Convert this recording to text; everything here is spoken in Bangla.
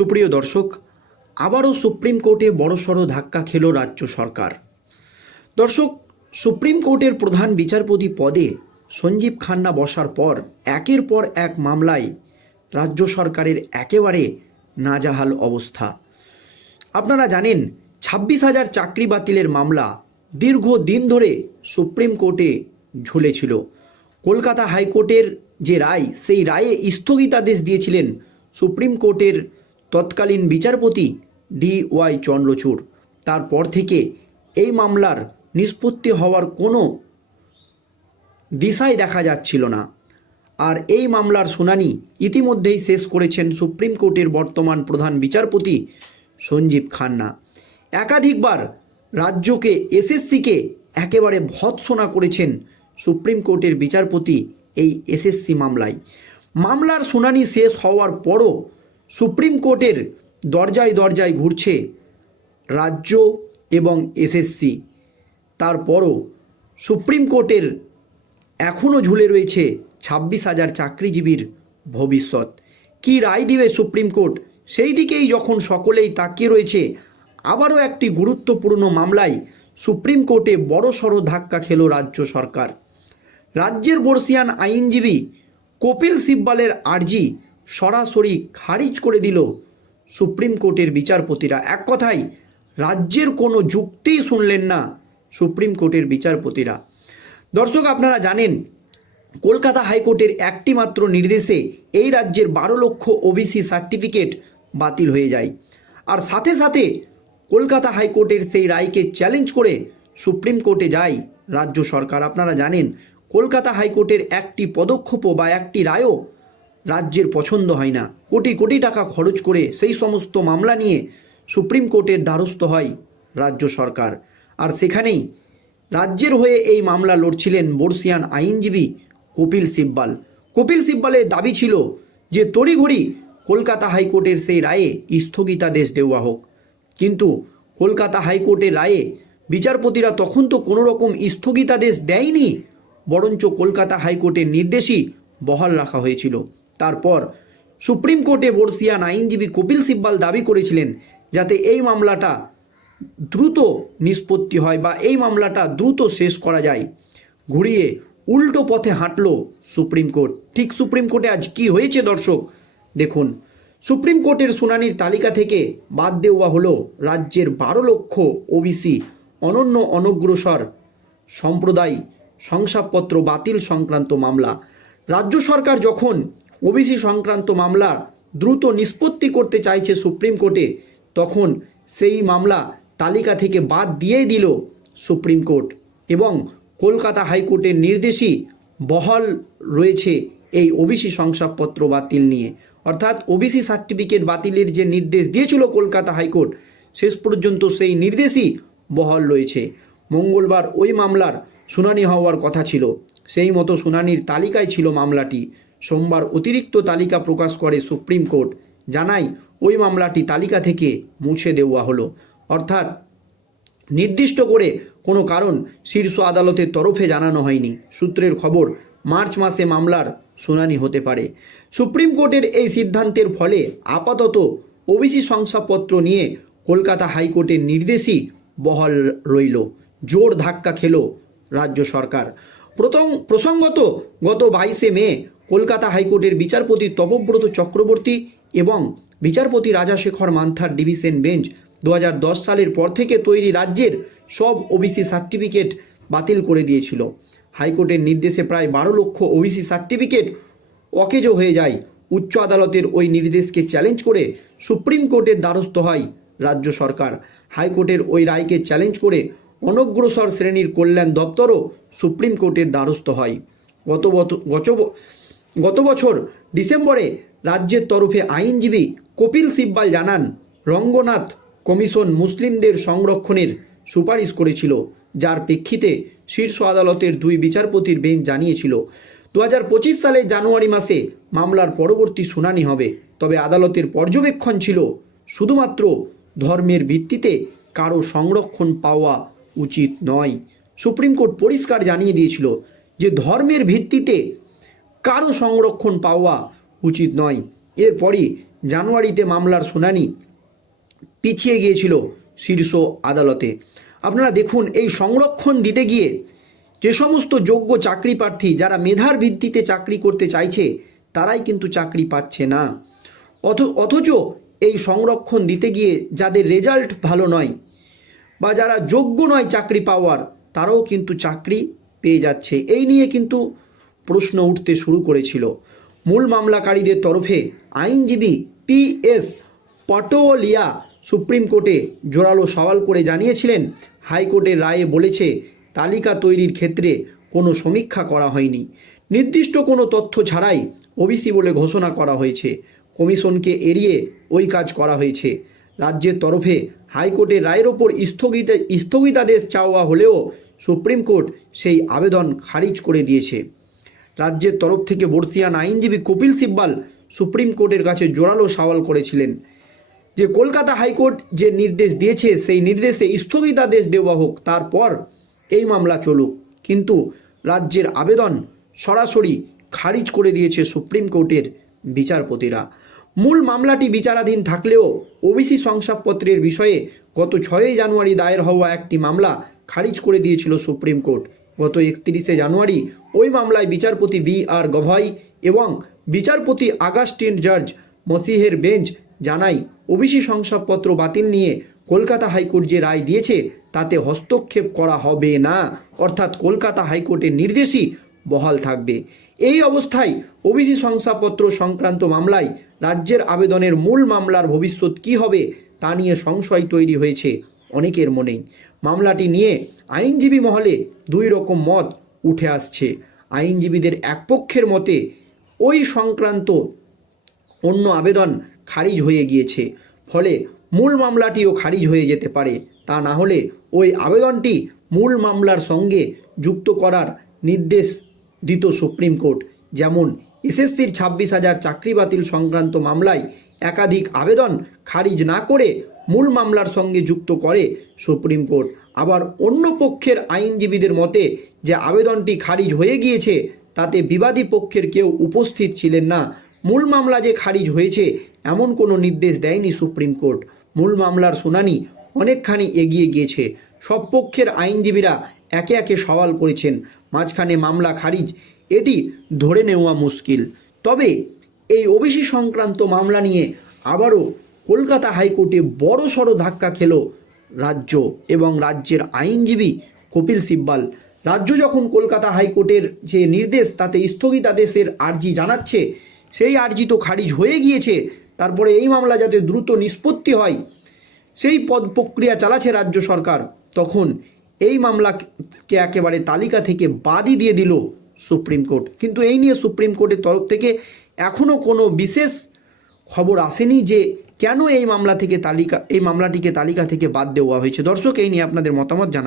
সুপ্রিয় দর্শক, আবারও সুপ্রিম কোর্টে বড়সড় ধাক্কা খেল রাজ্য সরকার। দর্শক, সুপ্রিম কোর্টের প্রধান বিচারপতি পদে সঞ্জীব খান্না বসার পর, একের পর এক মামলায় রাজ্য সরকারের একেবারে নাজাহাল অবস্থা। আপনারা জানেন, ছাব্বিশ হাজার চাকরি বাতিলের মামলা দীর্ঘ দিন ধরে সুপ্রিম কোর্টে ঝুলেছিল। কলকাতা হাইকোর্টের যে রায়, সেই রায়ে স্থগিতাদেশ দিয়েছিলেন সুপ্রিম কোর্টের তৎকালীন বিচারপতি ডি ওয়াই চন্দ্রচূড়। তারপর থেকে এই মামলার নিষ্পত্তি হওয়ার কোনো দিশাই দেখা যাচ্ছিল না। আর এই মামলার শুনানি ইতিমধ্যেই শেষ করেছেন সুপ্রিম কোর্টের বর্তমান প্রধান বিচারপতি সঞ্জীব খান্না। একাধিকবার রাজ্যকে এসএসসিকে একেবারে ভৎসনা করেছেন সুপ্রিম কোর্টের বিচারপতি এই এসএসসি মামলায়। মামলার শুনানি শেষ হওয়ার পরও সুপ্রিম কোর্টের দরজায় দরজায় ঘুরছে রাজ্য এবং এসএসসি। তারপরও সুপ্রিম কোর্টের এখনও ঝুলে রয়েছে ছাব্বিশ হাজার চাকরিজীবীর ভবিষ্যৎ। কি রায় দিবে সুপ্রিম কোর্ট? সেই দিকেই যখন সকলেই তাকিয়ে রয়েছে, আবারও একটি গুরুত্বপূর্ণ মামলায় সুপ্রিম কোর্টে বড়সড় ধাক্কা খেল রাজ্য সরকার। রাজ্যের বর্ষিয়ান আইনজীবী কপিল সিব্বালের আর্জি সরাসরি খারিজ করে দিল। সুপ্রিম কোর্টের বিচারপতিরা এক কথায় রাজ্যের কোনো যুক্তিই শুনলেন না সুপ্রিম কোর্টের বিচারপতিরা। দর্শক, আপনারা জানেন, কলকাতা হাইকোর্টের একটি মাত্র নির্দেশে এই রাজ্যের বারো লক্ষ ওবিসি সার্টিফিকেট বাতিল হয়ে যায়। আর সাথে সাথে কলকাতা হাইকোর্টের সেই রায়কে চ্যালেঞ্জ করে সুপ্রিম কোর্টে যায় রাজ্য সরকার। আপনারা জানেন, কলকাতা হাইকোর্টের একটি পদক্ষেপও বা একটি রায়ও রাজ্যের পছন্দ হয় না। কোটি কোটি টাকা খরচ করে সেই সমস্ত মামলা নিয়ে সুপ্রিম কোর্টের দ্বারস্থ হয় রাজ্য সরকার। আর সেখানেই রাজ্যের হয়ে এই মামলা লড়ছিলেন বর্ষিয়ান আইনজীবী কপিল সিব্বাল। কপিল সিব্বালের দাবি ছিল যে তড়িঘড়ি কলকাতা হাইকোর্টের সেই রায়ে স্থগিতাদেশ দেওয়া হোক। কিন্তু কলকাতা হাইকোর্টের রায়ে বিচারপতিরা তখন তো কোনো রকম স্থগিতাদেশ দেয়নি, বরঞ্চ কলকাতা হাইকোর্টের নির্দেশই বহাল রাখা হয়েছিল। তারপর সুপ্রিম কোর্টে বর্ষিয়ান আইনজীবী কপিল সিব্বাল দাবি করেছিলেন যাতে এই মামলাটা দ্রুত নিষ্পত্তি হয় বা এই মামলাটা দ্রুত শেষ করা যায়। ঘুরিয়ে উল্টো পথে হাঁটল সুপ্রিম কোর্ট। ঠিক সুপ্রিম কোর্টে আজ কি হয়েছে দর্শক? দেখুন, সুপ্রিম কোর্টের শুনানির তালিকা থেকে বাদ দেওয়া হলো রাজ্যের বারো লক্ষ ওবিসি অনন্য অনগ্রসর সম্প্রদায় শংসাপত্র বাতিল সংক্রান্ত মামলা। রাজ্য সরকার যখন ওবিসি সংক্রান্ত মামলা দ্রুত নিষ্পত্তি করতে চাইছে সুপ্রিম কোর্টে, তখন সেই মামলা তালিকা থেকে বাদ দিয়ে দিল সুপ্রিম কোর্ট এবং কলকাতা হাইকোর্টের নির্দেশই বহল রয়েছে এই ওবিসি শংসাপত্র বাতিল নিয়ে। অর্থাৎ ওবিসি সার্টিফিকেট বাতিলের যে নির্দেশ দিয়েছিল কলকাতা হাইকোর্ট, শেষ পর্যন্ত সেই নির্দেশই বহাল রয়েছে। মঙ্গলবার ওই মামলার শুনানি হওয়ার কথা ছিল। সেই মতো শুনানির তালিকায় ছিল মামলাটি। সোমবার অতিরিক্ত তালিকা প্রকাশ করে সুপ্রিম কোর্ট। জানায়, ওই মামলাটি তালিকা থেকে মুছে দেওয়া হলো। অর্থাৎ, নির্দিষ্ট করে কোনো কারণ শীর্ষ আদালতের তরফে জানানো হয়নি। সূত্রের খবর, মার্চ মাসে মামলার শুনানি হতে পারে। সুপ্রিম কোর্টের এই সিদ্ধান্তের ফলে আপাতত ওবিসি শংসাপত্র নিয়ে কলকাতা হাইকোর্টের নির্দেশই বহাল রইল। জোর ধাক্কা খেল রাজ্য সরকার। প্রথম, প্রসঙ্গত গত বাইশে মে কলকাতা হাইকোর্টের বিচারপতি তপব্রত চক্রবর্তী এবং বিচারপতি রাজাশেখর মান্থার ডিভিশন বেঞ্চ দু হাজার দশ সালের পর থেকে তৈরি রাজ্যের সব ওবিসি সার্টিফিকেট বাতিল করে দিয়েছিল। হাইকোর্টের নির্দেশে প্রায় বারো লক্ষ ওবিসি সার্টিফিকেট অকেজ হয়ে যায়। উচ্চ আদালতের ওই নির্দেশকে চ্যালেঞ্জ করে সুপ্রিম কোর্টের দ্বারস্থ হয় রাজ্য সরকার। হাইকোর্টের ওই রায়কে চ্যালেঞ্জ করে অনগ্রসর শ্রেণির কল্যাণ দপ্তরও সুপ্রিম কোর্টের দ্বারস্থ হয়। গত গত- গত বছর ডিসেম্বরে রাজ্যের তরফে আইনজীবী কপিল সিব্বাল জানান, রঙ্গনাথ কমিশন মুসলিমদের সংরক্ষণের সুপারিশ করেছিল, যার প্রেক্ষিতে শীর্ষ আদালতের দুই বিচারপতির বেঞ্চ জানিয়েছিল। দু সালে জানুয়ারি মাসে মামলার পরবর্তী শুনানি হবে, তবে আদালতের পর্যবেক্ষণ ছিল শুধুমাত্র ধর্মের ভিত্তিতে কারও সংরক্ষণ পাওয়া উচিত নয়। সুপ্রিম কোর্ট পরিষ্কার জানিয়ে দিয়েছিল যে ধর্মের ভিত্তিতে কারও সংরক্ষণ পাওয়া উচিত নয়। এরপরই জানুয়ারিতে মামলার শুনানি পিছিয়ে গিয়েছিল শীর্ষ আদালতে। আপনারা দেখুন, এই সংরক্ষণ দিতে গিয়ে যে সমস্ত যোগ্য চাকরি প্রার্থী যারা মেধার ভিত্তিতে চাকরি করতে চাইছে, তারাই কিন্তু চাকরি পাচ্ছে না। অথ, অথচ এই সংরক্ষণ দিতে গিয়ে যাদের রেজাল্ট ভালো নয় বা যারা যোগ্য নয় চাকরি পাওয়ার, তারাও কিন্তু চাকরি পেয়ে যাচ্ছে। এই নিয়ে কিন্তু প্রশ্ন উঠতে শুরু করেছিল। মূল মামলাকারীদের তরফে আইনজীবী পি এস পটোলিয়া সুপ্রিম কোর্টে জোরালো সওয়াল করে জানিয়েছিলেন, হাইকোর্টের রায়ে বলেছে, তালিকা তৈরির ক্ষেত্রে কোনো সমীক্ষা করা হয়নি। নির্দিষ্ট কোনো তথ্য ছাড়াই ওবিসি বলে ঘোষণা করা হয়েছে। কমিশনকে এড়িয়ে ওই কাজ করা হয়েছে। রাজ্যের তরফে হাইকোর্টের রায়ের ওপর স্থগিত, স্থগিতাদেশ চাওয়া হলেও সুপ্রিম কোর্ট সেই আবেদন খারিজ করে দিয়েছে। রাজ্যের তরফ থেকে বর্ষিয়ান আইনজীবী কপিল সিব্বাল সুপ্রিম কোর্টের কাছে জোরালো সওয়াল করেছিলেন। যে কলকাতা হাইকোর্ট যে নির্দেশ দিয়েছে, সেই নির্দেশে স্থগিতাদেশ দেওয়া হোক, তারপর এই মামলা চলুক। কিন্তু রাজ্যের আবেদন সরাসরি খারিজ করে দিয়েছে সুপ্রিম কোর্টের বিচারপতিরা। মূল মামলাটি বিচারাধীন থাকলেও ওবিসি শংসাপত্রের বিষয়ে গত ছয়ই জানুয়ারি দায়ের হওয়া একটি মামলা খারিজ করে দিয়েছিল সুপ্রিম কোর্ট। গত একত্রিশে জানুয়ারি ওই মামলায় বিচারপতি বি আর গভাই এবং বিচারপতি আগাস্টিন জর্জ মসিহের বেঞ্চ জানায়, ওবিসি শংসাপত্র বাতিল নিয়ে কলকাতা হাইকোর্ট যে রায় দিয়েছে তাতে হস্তক্ষেপ করা হবে না। অর্থাৎ কলকাতা হাইকোর্টের নির্দেশই বহাল থাকবে। এই অবস্থায় ওবিসি শংসাপত্র সংক্রান্ত মামলায় রাজ্যের আবেদনের মূল মামলার ভবিষ্যৎ কী হবে তা নিয়ে সংশয় তৈরি হয়েছে অনেকের মনেই। মামলাটি নিয়ে আইনজীবী মহলে দুই রকম মত উঠে আসছে। আইনজীবীদের এক পক্ষের মতে ওই সংক্রান্ত অন্য আবেদন খারিজ হয়ে গিয়েছে। ফলে মূল মামলাটিও খারিজ হয়ে যেতে পারে। তা না হলে ওই আবেদনটি মূল মামলার সঙ্গে যুক্ত করার নির্দেশ দিত সুপ্রিম কোর্ট। যেমন এসএসসির ছাব্বিশ হাজার চাকরি বাতিল সংক্রান্ত মামলায় একাধিক আবেদন খারিজ না করে মূল মামলার সঙ্গে যুক্ত করে সুপ্রিম কোর্ট। আবার অন্য পক্ষের আইনজীবীদের মতে, যে আবেদনটি খারিজ হয়ে গিয়েছে, তাতে বিবাদী পক্ষের কেউ উপস্থিত ছিলেন না। মূল মামলা যে খারিজ হয়েছে, এমন কোনো নির্দেশ দেয়নি সুপ্রিম কোর্ট। মূল মামলার শুনানি অনেকখানি এগিয়ে গিয়েছে। সব পক্ষের আইনজীবীরা একে একে সওয়াল করেছেন। মাঝখানে মামলা খারিজ, এটি ধরে নেওয়া মুশকিল। তবে এই ওবিসি সংক্রান্ত মামলা নিয়ে আবারও কলকাতা হাইকোর্টে বড় সড়ো ধাক্কা খেল রাজ্য এবং রাজ্যের আইনজীবী কপিল সিব্বাল। রাজ্য যখন কলকাতা হাইকোর্টের যে নির্দেশ, তাতে স্থগিতাদেশের আর্জি জানাচ্ছে, সেই আর্জি তো খারিজ হয়ে গিয়েছে। তারপরে এই মামলা যাতে দ্রুত নিষ্পত্তি হয়, সেই পদ প্রক্রিয়া চালাচ্ছে রাজ্য সরকার। তখন এই মামলাকে একেবারে তালিকা থেকে বাদই দিয়ে দিল সুপ্রিম কোর্ট। কিন্তু এই নিয়ে সুপ্রিম কোর্টের তরফ থেকে এখনও কোনো বিশেষ খবর আসেনি যে কেন এই মামলা থেকে তালিকা এই মামলাটিকে তালিকা থেকে বাদ দেওয়া হয়েছে? দর্শক, এই নিয়ে আপনাদের মতামত জানা